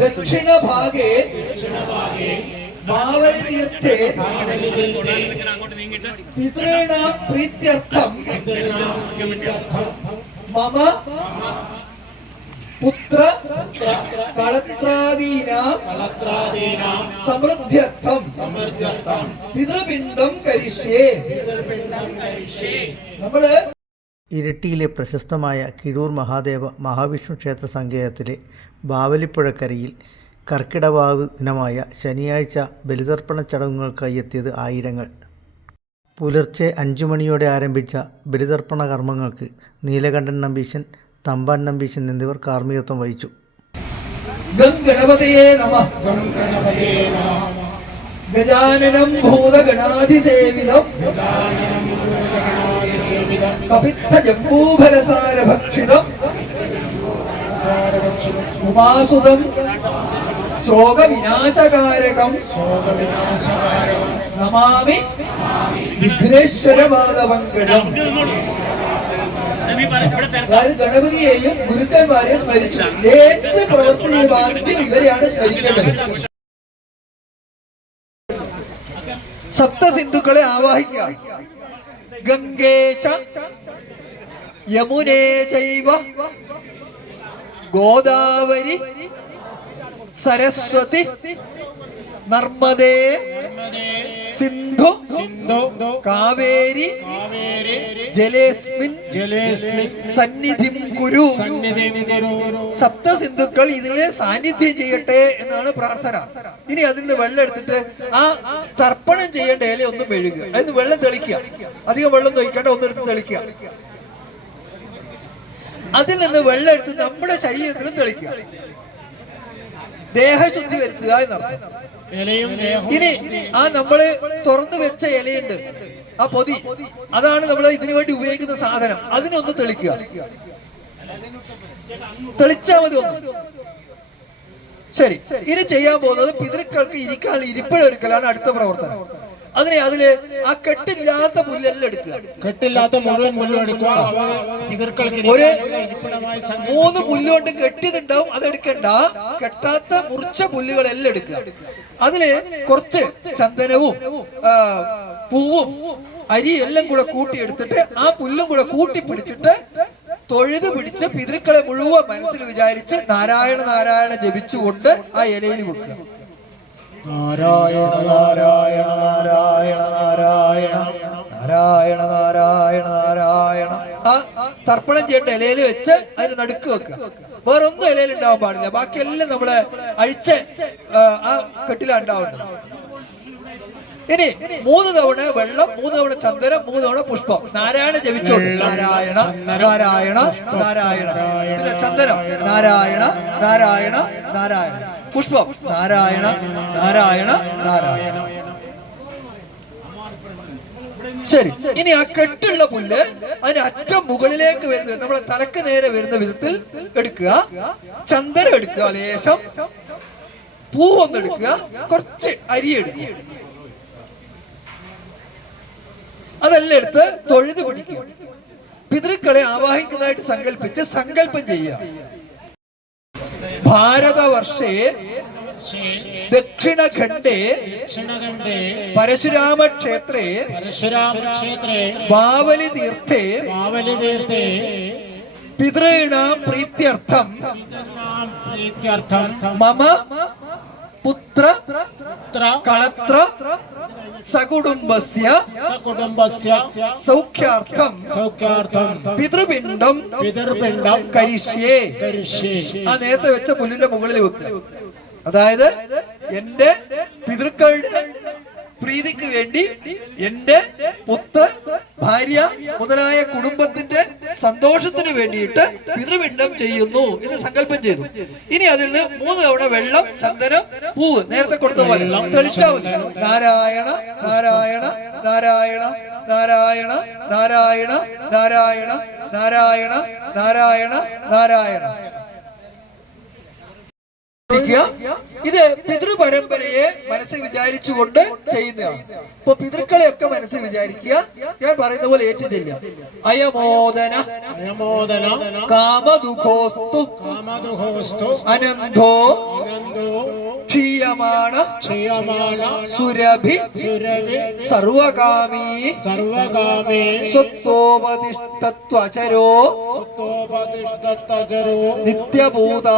ദക്ഷിണഭാഗേ മാവലിതീർത്ഥേ പിതॄണാം പ്രീത്യർത്ഥം. മമ പുത്ര കളത്രാദീനാം സമൃദ്ധ്യർത്ഥം. പിതൃപിണ്ഡം കരിഷ്യേ. നമ്മൾ ഇരിട്ടിയിലെ പ്രശസ്തമായ കിഴൂർ മഹാദേവ മഹാവിഷ്ണു ക്ഷേത്ര സങ്കേതത്തിലെ ബാവലിപ്പുഴക്കരയിൽ കർക്കിടവാവ് ദിനമായ ശനിയാഴ്ച ബലിതർപ്പണ ചടങ്ങുകൾക്കായി എത്തിയത് ആയിരങ്ങൾ. പുലർച്ചെ അഞ്ചു മണിയോടെ ആരംഭിച്ച ബലിതർപ്പണ കർമ്മങ്ങൾക്ക് നീലകണ്ഠൻ നമ്പീശൻ തമ്പാൻ നമ്പീശൻ എന്നിവർ കാർമ്മികത്വം വഹിച്ചു. ഗജാനനം ഭൂതഗണാധിസേവിതം. കപിത്ത ജംബൂഫലസാര ഉമാസുതം ശോകവിനാശകാരകം നമാമി വിഘ്നേശ്വരപാദപങ്കജം അതായത് ഗണപതിയെയും ഗുരുക്കന്മാരെയും സ്മരിച്ചു. ഏത് പ്രവൃത്തി ഭാഗ്യം ഇവരെയാണ് സ്മരിക്കേണ്ടത്. സപ്തസിന്ധുക്കളെ ആവാഹിക്കുക. ഗംഗേ ച ചൈവ ഗോദാവരി സരസ്വതി നർമ്മദേ സിന്ധു കാവേരി ജലേസ്മിൻ സന്നിധിം കുരു. സപ്ത സിന്ധുക്കൾ ഇതിലെ സാന്നിധ്യം ചെയ്യട്ടെ എന്നാണ് പ്രാർത്ഥന. ഇനി അതിന് വെള്ളം എടുത്തിട്ട് ആ തർപ്പണം ചെയ്യേണ്ട ഇല ഒന്നും മെഴുകുക. അതിന് വെള്ളം തെളിക്കുക. അധികം വെള്ളം തൊഴിക്കേണ്ട ഒന്നെടുത്ത് തെളിക്കുക. അതിൽ നിന്ന് വെള്ളം എടുത്ത് നമ്മുടെ ശരീരത്തിലും തെളിക്കുക. ദേഹശുദ്ധി വരുത്തുക എന്നർത്ഥം. ഇനി ആ നമ്മൾ തുറന്നു വെച്ച ഇലയുണ്ട് ആ പൊതി അതാണ് നമ്മൾ ഇതിനു വേണ്ടി ഉപയോഗിക്കുന്ന സാധനം. അതിനൊന്ന് തെളിക്കുക. തെളിച്ചാൽ മതി ഒന്ന്. ശരി. ഇനി ചെയ്യാൻ പോകുന്നത് പിതൃക്കൾക്ക് ഇരിക്കാനുള്ള ഇരിപ്പിടൊരുക്കലാണ് അടുത്ത പ്രവർത്തനം. അതിനെ അതിൽ ആ കെട്ടില്ലാത്ത പുല്ലെല്ലാം എടുക്കുക. കെട്ടില്ലാത്ത മുഴുവൻ പുല്ലും എടുക്കുക. ഒരു മൂന്ന് പുല്ലുകൊണ്ട് കെട്ടിയതുണ്ടാവും അതെടുക്കണ്ട കെട്ടാത്ത മുറിച്ച പുല്ലുകളെല്ലാം എടുക്കുക. അതിൽ കുറച്ച് ചന്ദനവും പൂവും അരി എല്ലാം കൂടെ കൂട്ടി എടുത്തിട്ട് ആ പുല്ലും കൂടെ കൂട്ടി പിടിച്ചിട്ട് തൊഴുത് പിടിച്ച് പിതൃക്കളെ മുഴുവൻ മനസ്സിൽ വിചാരിച്ച് നാരായണ നാരായണ ജപിച്ചുകൊണ്ട് ആ ഇലയിൽ വെക്കുക. നാരായണ നാരായണ നാരായണ നാരായണ നാരായണ നാരായണ നാരായണ ആ തർപ്പണം ചെയ്യേണ്ട ഇലയിൽ വെച്ച് അതിന് നടുക്ക് വെക്കുക. വേറെ ഒന്നും ഇലയിൽ ഉണ്ടാവാൻ പാടില്ല. ബാക്കിയെല്ലാം നമ്മൾ അഴിച്ച് ആ, കെട്ടിലാണ് ഉണ്ടാവേണ്ടത് ഇനി മൂന്ന് തവണ വെള്ളം മൂന്ന് തവണ ചന്ദനം മൂന്ന് തവണ പുഷ്പം. നാരായണ ജപിച്ചോണ്ട് നാരായണ നാരായണ നാരായണ. പിന്നെ ചന്ദനം നാരായണ നാരായണ നാരായണ. പുഷ്പം. നാരായണ നാരായണ നാരായണ. ശരി ഇനി ആ കെട്ടുള്ള പുല്ല് അതിന് അറ്റം മുകളിലേക്ക് വരുന്ന നമ്മളെ തലക്ക് നേരെ വരുന്ന വിധത്തിൽ എടുക്കുക. ചന്ദനം എടുക്കുക ലേശം. പൂവൊന്ന് എടുക്കുക. കുറച്ച് അരി എടുക്കുക. അതെല്ലാം എടുത്ത് തൊഴുത് പിടിക്കുക. പിതൃക്കളെ ആവാഹിക്കുന്നതായിട്ട് സങ്കല്പിച്ച് സങ്കല്പം ചെയ്യുക. ഭാരതവർഷേ ദക്ഷിണഖണ്ഡേ പരശുരാമ ക്ഷേത്രേ പരശുരാമ ക്ഷേത്രേ ബാവലി തീർത്ഥേ പിതൃണാം പ്രീത്യർത്ഥം പിതॄണാം പ്രീത്യർത്ഥം മമ പുത്ര കളത്ര സകുടുംബസ്യ സകുടുംബസ്യ സൗഖ്യാർത്ഥം സൗഖ്യാർത്ഥം പിതൃപിണ്ഡം പിതൃപിണ്ഡം കരിഷ്യേ. കരിഷ്യേ. ആ നേരത്തെ വെച്ച പുല്ലിന്റെ മുകളിൽ വെക്കുക. അതായത് എന്റെ പിതൃക്കളുടെ പ്രീതിക്ക് വേണ്ടി എന്റെ പുത്ര ഭാര്യ മുതലായ കുടുംബത്തിന്റെ സന്തോഷത്തിന് വേണ്ടിയിട്ട് പിതൃപിണ്ഡം ചെയ്യുന്നു എന്ന് സങ്കല്പം ചെയ്തു. ഇനി അതിൽ നിന്ന് മൂന്ന് തവണ വെള്ളം ചന്ദനം പൂവ് നേരത്തെ കൊടുത്ത പോലെ. തെളിച്ചാൽ മതി. നാരായണ നാരായണ നാരായണ നാരായണ നാരായണ നാരായണ നാരായണ നാരായണ നാരായണ. ഇത് പിതൃപരമ്പരയെ മനസ്സിൽ വിചാരിച്ചുകൊണ്ട് ചെയ്യുന്നതാണ്. പിതൃക്കളെ ഒക്കെ മനസ്സിൽ വിചാരിക്കുക. ഞാൻ പറയുന്ന പോലെ ഏറ്റു ചെല്ലുക അയമോദന അയമോദന കാമദുഖോസ്തു കാമദുഖോസ്തു അനന്തോ അനന്തോ ക്ഷീയമാണ സുരഭി സുരഭി സർവകാമി സർവകാമേ സ്വത്വോപതിഷ്ഠത്വചരോ നിത്യഭൂത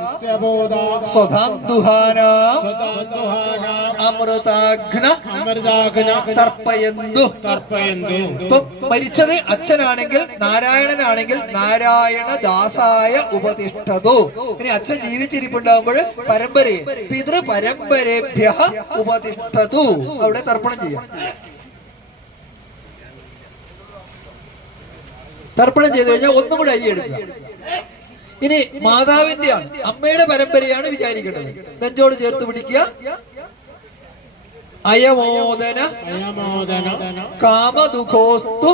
നിത്യബോധ സ്വധാന്തുഹാന സദാന്തുഹാന അമൃതാഘ്ന അമൃതാഗ്ന തർപ്പയന്തു. തർപ്പയന്തു. ഇപ്പൊ മരിച്ചത് അച്ഛനാണെങ്കിൽ നാരായണനാണെങ്കിൽ നാരായണ ദാസായ ഉപതിഷ്ഠതു. ഇനി അച്ഛൻ ജീവിച്ചിരിപ്പുണ്ടാകുമ്പോൾ പരമ്പരയെ പിതൃ പരമ്പരേഭ്യ ഉപതിഷ്ഠതു. അവിടെ തർപ്പണം ചെയ്യാം. തർപ്പണം ചെയ്തു കഴിഞ്ഞാൽ ഒന്നും കൂടെ അരി എടുക്കുക. ഇനി മാതാവിന്റെയാണ് അമ്മയുടെ പരമ്പരയാണ് വിചാരിക്കേണ്ടത്. നെഞ്ചോട് ചേർത്ത് പിടിക്കുക. അയമോദന കാമദുഃഖോസ്തു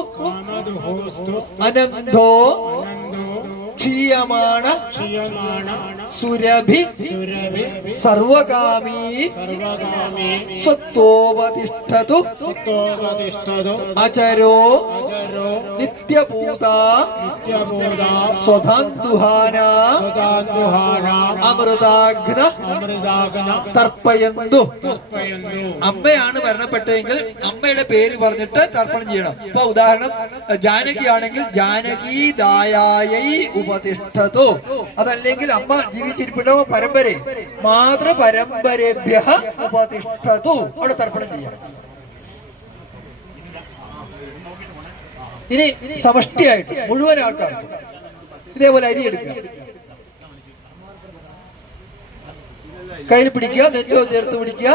അനന്തോ ക്ഷീയമാണ. സുരഭി. സർവകാമീ. സ്വത്വോപതിഷ്ഠതു അചരോ. നിത്യഭൂത. സ്വധാന്തുഹാന. അമൃതാഗ്ന. തർപ്പയന്തു. അമ്മയാണ് മരണപ്പെട്ടതെങ്കിൽ അമ്മയുടെ പേര് പറഞ്ഞിട്ട് തർപ്പണം ചെയ്യണം. ഇപ്പൊ ഉദാഹരണം ജാനകി ആണെങ്കിൽ ജാനകി ദായായി ഉപതിഷ്ഠതു അതല്ലെങ്കിൽ അമ്മ ജീവിച്ചിരിപ്പിടോ മാതൃ പരമ്പരഭ്യ ഉപതിഷ്ഠതു അവിടെ തർപ്പണം ചെയ്യാം. ഇനി സമഷ്ടിയായിട്ട് മുഴുവൻ ആൾക്കാർ ഇതേപോലെ അരി എടുക്കുക കയ്യിൽ പിടിക്കുക നെഞ്ചോ ചേർത്ത് പിടിക്കുക.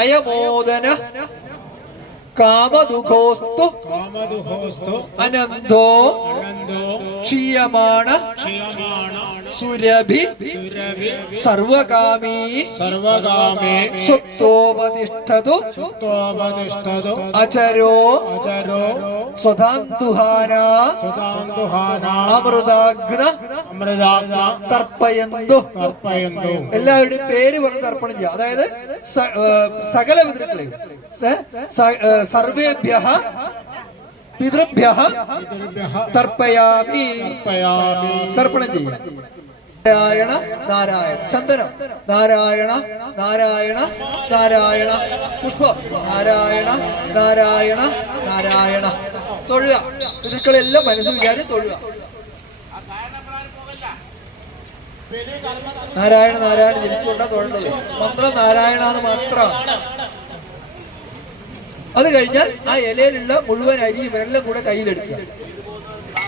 അയമോദന കാമദുഖോസ്തു. കാമദുഖോസ്തു. അനന്തോ. അനന്തോ. ക്ഷീയമാണ. ക്ഷീയമാണ. സുരഭി. സുരഭി. സർവകാമീ. സർവകാമേ. സുപ്തോപതിഷ്ഠതു. സുപ്തോപതിഷ്ഠതു. അചരോ. അചരോ. സ്വതാന്തുഹാന. സ്വതാന്തുഹാന. അമൃതാഗ്ന. തർപ്പയന്തു. തർപ്പയന്തു. എല്ലാവരുടെയും പേര് പറഞ്ഞ് തർപ്പണം ചെയ്യുക അതായത് സകല പിതൃക്കളെയും. സർവേഭ്യ പിതൃഭ്യ തർപ്പയാമി. തർപ്പണം ചെയ്യുക നാരായണ നാരായണ. ചന്ദനം. നാരായണ നാരായണ നാരായണ. പുഷ്പം. നാരായണ നാരായണ നാരായണ. തൊഴുക. പിതൃക്കളെല്ലാം മനസ്സ് തൊഴുക. നാരായണ നാരായണ ജനിച്ചുകൊണ്ടാ തൊഴേണ്ടത് മന്ത്രം നാരായണ എന്ന് മാത്രമാണ് അത് കഴിഞ്ഞാൽ ആ ഇലയിലുള്ള മുഴുവൻ അരിയും എല്ലാം കൂടെ കയ്യിലെടുക്കുക.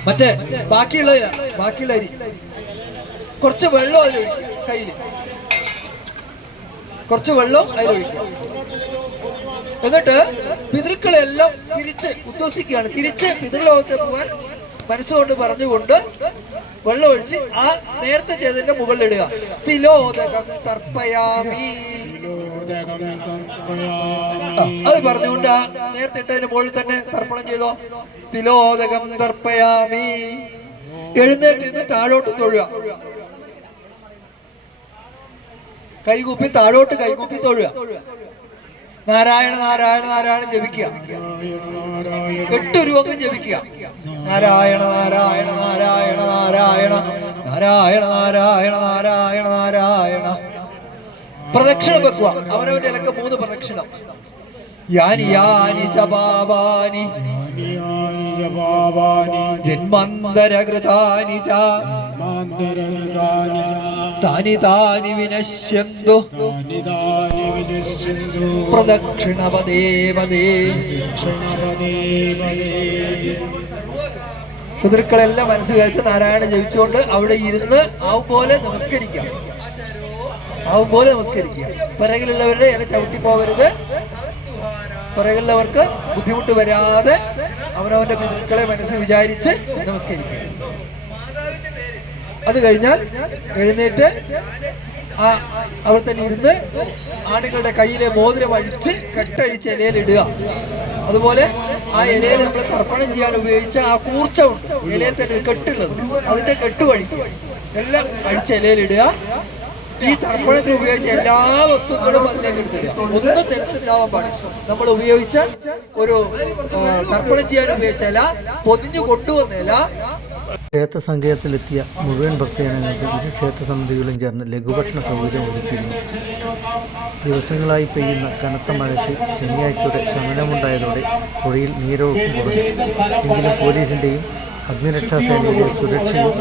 മറ്റേ ബാക്കിയുള്ളതില്ല ബാക്കിയുള്ള അരി. കുറച്ച് വെള്ളം അതിലൊഴിക്കുക കയ്യിൽ കുറച്ച് വെള്ളം അതിലൊഴിക്കുക. എന്നിട്ട് പിതൃക്കളെല്ലാം തിരിച്ച് ഉദ്വസിക്കുകയാണ്. തിരിച്ച് പിതൃലോകത്തെ പോകാൻ മനസ്സുകൊണ്ട് പറഞ്ഞുകൊണ്ട് വെള്ളം ഒഴിച്ച് ആ നേരത്തെ ചെയ്തതിന്റെ മുകളിൽ ഇടുക തിലോദകം തർപ്പയാമി. അത് പറഞ്ഞുകൊണ്ട് ആ നേരത്തെ ഇട്ടതിന് മുകളിൽ തന്നെ തർപ്പണം ചെയ്തോ. തിലോദകം തർപ്പയാമി. എഴുന്നേറ്റ് നിന്ന് താഴോട്ട് തൊഴുക. കൈകൂപ്പി താഴോട്ട് കൈകൂപ്പി തൊഴുക. നാരായണ നാരായണ നാരായണ ജപിക്കുക. എട്ട് രൂപക്കും ജപിക്കുക. നാരായണ നാരായണ നാരായണ നാരായണ നാരായണ നാരായണ നാരായണ നാരായണ. പ്രദക്ഷിണം വെക്കുക. അവനവന്റെ ഇലക്ക് മൂന്ന് പ്രദക്ഷിണം. യാനി യാനി ജപാവാനി ജന്മന്തരകൃതാനി താനി താനി വിനശ്യന്തു. നിദാനി പിതൃക്കളെല്ലാം മനസ്സ് വിചാരിച്ച് നാരായണ ജപിച്ചുകൊണ്ട് അവിടെ ഇരുന്ന് ആവും നമസ്കരിക്കാം. ആവും പോലെ നമസ്കരിക്കുക. പിറകിലുള്ളവരുടെ ഇല ചവിട്ടി പോവരുത് പിറകിലുള്ളവർക്ക് ബുദ്ധിമുട്ട് വരാതെ അവനവന്റെ പിതൃക്കളെ മനസ്സ് വിചാരിച്ച് നമസ്കരിക്കുക. അത് കഴിഞ്ഞാൽ എഴുന്നേറ്റ് ആ അവിടെ തന്നെ ഇരുന്ന് ആണുങ്ങളുടെ കയ്യിലെ മോതിരം അഴിച്ച് കെട്ടഴിച്ച് ഇലയിൽ ഇടുക. അതുപോലെ ആ ഇലയിൽ നമ്മൾ തർപ്പണം ചെയ്യാൻ ഉപയോഗിച്ച ആ കൂർച്ച ഉണ്ട്. ഇലയിൽ തന്നെ ഒരു കെട്ടുള്ളത്. അതിന്റെ കെട്ട് കഴിക്കും എല്ലാം കഴിച്ച ഇലയിൽ ഇടുക. ഈ തർപ്പണത്തിൽ ഉപയോഗിച്ച എല്ലാ വസ്തുക്കളും അതിലേക്ക് എടുത്തില്ല ഒന്നും നിലത്തുണ്ടാവാൻ പാടില്ല. നമ്മൾ ഉപയോഗിച്ച ഒരു തർപ്പണം ചെയ്യാൻ ഉപയോഗിച്ച ഇല പൊതിഞ്ഞു കൊണ്ടുവന്ന ഇല ക്ഷേത്ര സങ്കേതത്തിലെത്തിയ മുഴുവൻ ഭക്തജനങ്ങൾക്ക് ഇരു ക്ഷേത്ര സമിതികളും ചേർന്ന് ലഘുഭക്ഷണ സൗകര്യം ഒരുക്കിയിരുന്നു. ദിവസങ്ങളായി പെയ്യുന്ന കനത്ത മഴയ്ക്ക് ശനിയാഴ്ചയുടെ ശമനമുണ്ടായതോടെ പുഴയിൽ നീരൊഴുക്കും കുറഞ്ഞു. എങ്കിലും പോലീസിന്റെയും അഗ്നിരക്ഷാ സേനയുടെയും സുരക്ഷയും